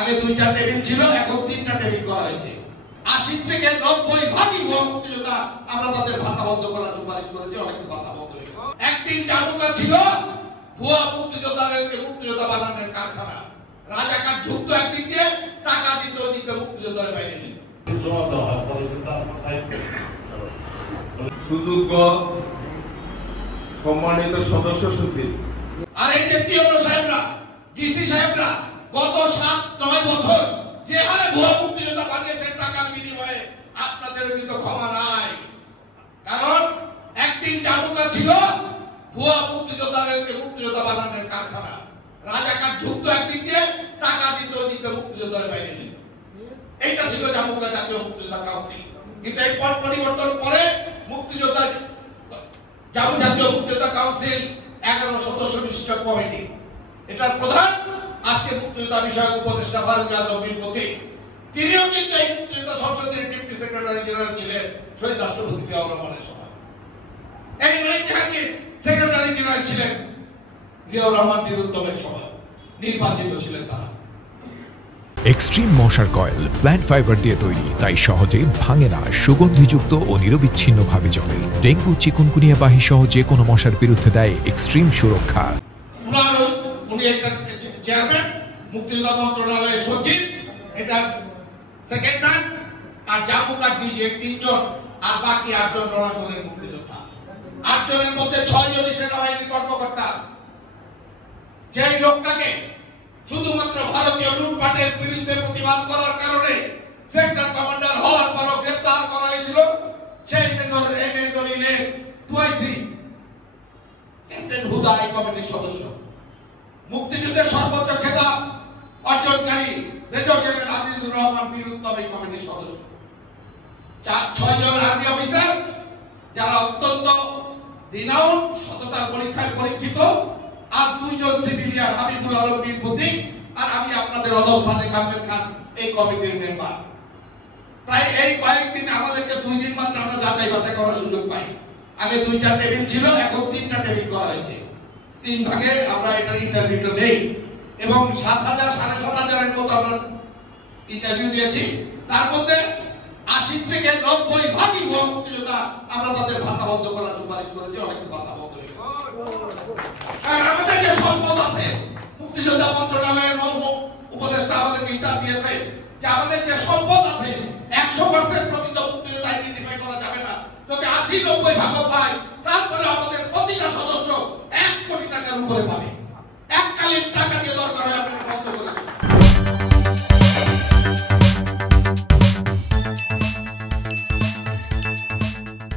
আগে 2টা টেবিল ছিল, এখন 3টা টেবিল করা হয়েছে। 80 থেকে 90 ভাগই ভুয়া মুক্তিযোদ্ধা, আমরা তাদের ভাতা বন্ধ করার সুপারিশ করেছি, অনেকে ভাতা বন্ধ হয়েছে। একদিন জানুকা ছিল ভুয়া মুক্তিযোদ্ধাদেরকে মুক্তিযোদ্ধা বানানোর কারখানা, রাজাকার ঢুকতো একদিক দিয়ে, টাকা দিত ওদিকে মুক্তিযোদ্ধার বাইরে নিত। সুযোগ্য সম্মানিত সদস্য সচিব আর এই যে পিওনো সাহেবরা, ডিসি সাহেবরা গত 7-9 বছর যে হারে ভুয়া মুক্তিযোদ্ধা বানিয়েছেন টাকার বিনিময়ে, আপনাদের কিন্তু ক্ষমা নাই। কারণ একদিন জানুকা ছিল ভুয়া মুক্তিযোদ্ধাদেরকে মুক্তিযোদ্ধা বানানোর কারখানা, রাজাকার ঢুকতো একদিক দিয়ে, টাকা দিত ওদিকে মুক্তিযোদ্ধার বাইরে নিত। এইটা ছিল জানুকা জাতীয় মুক্তিযোদ্ধা কাউন্সিল। কিন্তু এই পট পরিবর্তন পরে মুক্তিযোদ্ধা জাতীয় মুক্তিযোদ্ধা কাউন্সিল 11 সদস্য বিশিষ্ট কমিটি, এটার প্রধান আজকে মুক্তিযোদ্ধা বিষয়ক উপদেষ্টা ফারুক আজম বিপতি। তিনিও কিন্তু এই মুক্তিযোদ্ধা সংসদের ডিপ্টি সেক্রেটারি জেনারেল ছিলেন শহীদ রাষ্ট্রপতি জিয়াউর রহমানের সময়। এই নৈতিক সেক্রেটারি জেনারেল ছিলেন জিয়াউর রহমান বীরুত্তমের সময়, নির্বাচিত ছিলেন তারা। এক্সট্রিম মশার কয়েল প্ল্যান্ট ফাইবার দিয়ে তৈরি, তাই সহজে ভাঙে না, সুগন্ধিযুক্ত ও নিরবিচ্ছিন্নভাবে জ্বলে। ডেঙ্গু, চিকুনগুনিয়া বাহি সহ যে কোনো মশার বিরুদ্ধে দেয় এক্সট্রিম সুরক্ষা। উনি একটা চেয়ারম্যান, মুক্তিযোদ্ধা মন্ত্রণালয়ের সচিব, এটা সেকেন্ড ম্যান, আর জামুকার ডিজে 3 জন, আর বাকি 8 জন রণাঙ্গনের মুক্তিযোদ্ধা। 8 জনের মধ্যে 6 জনই সেনাবাহিনীর কর্মকর্তা। যে লোকটাকে শুধুমাত্র ভারতীয় লুটপাটের বিরুদ্ধে প্রতিবাদ করার কারণে সেক্টর কমান্ডার হওয়ার পরও গ্রেফতার করা হয়েছিল, সেই মেজর এমএজরিনের 2 ক্যাপ্টেন হুদা এই কমিটির সদস্য। মুক্তিযুদ্ধের সর্বোচ্চ খেতাব অর্জনকারী মেজর জেনারেল আজিজুর রহমান বীরুত্তম এই কমিটির সদস্য। 6 জন আর্মি অফিসার যারা অত্যন্ত রিনাউন, সততার পরীক্ষায় পরীক্ষিত, আর 2 জন সিভিলিয়ান, হাবিবুল আলম বীরপতি আর আমি আপনাদের অদম সাদেক আহমেদ খান এই কমিটির মেম্বার। প্রায় এই কয়েকদিন আমাদেরকে 2 দিন মাত্র আমরা যাচাই বাছাই করার সুযোগ পাই। আগে 2টা টেবিল ছিল, এখন 3টা টেবিল করা হয়েছে। 3 ভাগে আমরা এটার ইন্টারভিউটা নেই এবং 7,000 7,500 এর মতো আমরা ইন্টারভিউ দিয়েছি। তার মধ্যে 80 থেকে 90 ভাগই ভুয়া মুক্তিযোদ্ধা, আমরা তাদের ভাতা বন্ধ করার সুপারিশ করেছি, অনেকে ভাতা বন্ধ হয়েছে। কারণ আমাদের যে সম্পদ আছে, মুক্তিযোদ্ধা মন্ত্রণালয়ের উপদেষ্টা আমাদেরকে হিসাব দিয়েছে যে আমাদের যে সম্পদ আছে 100% প্রকৃত মুক্তিযোদ্ধা আইডেন্টিফাই করা যাবে না। যদি 80-90 ভাগ পায়, তারপরে আমাদের প্রতিটা সদস্য 1 কোটি টাকার উপরে পাবে। এককালীন টাকা দিয়ে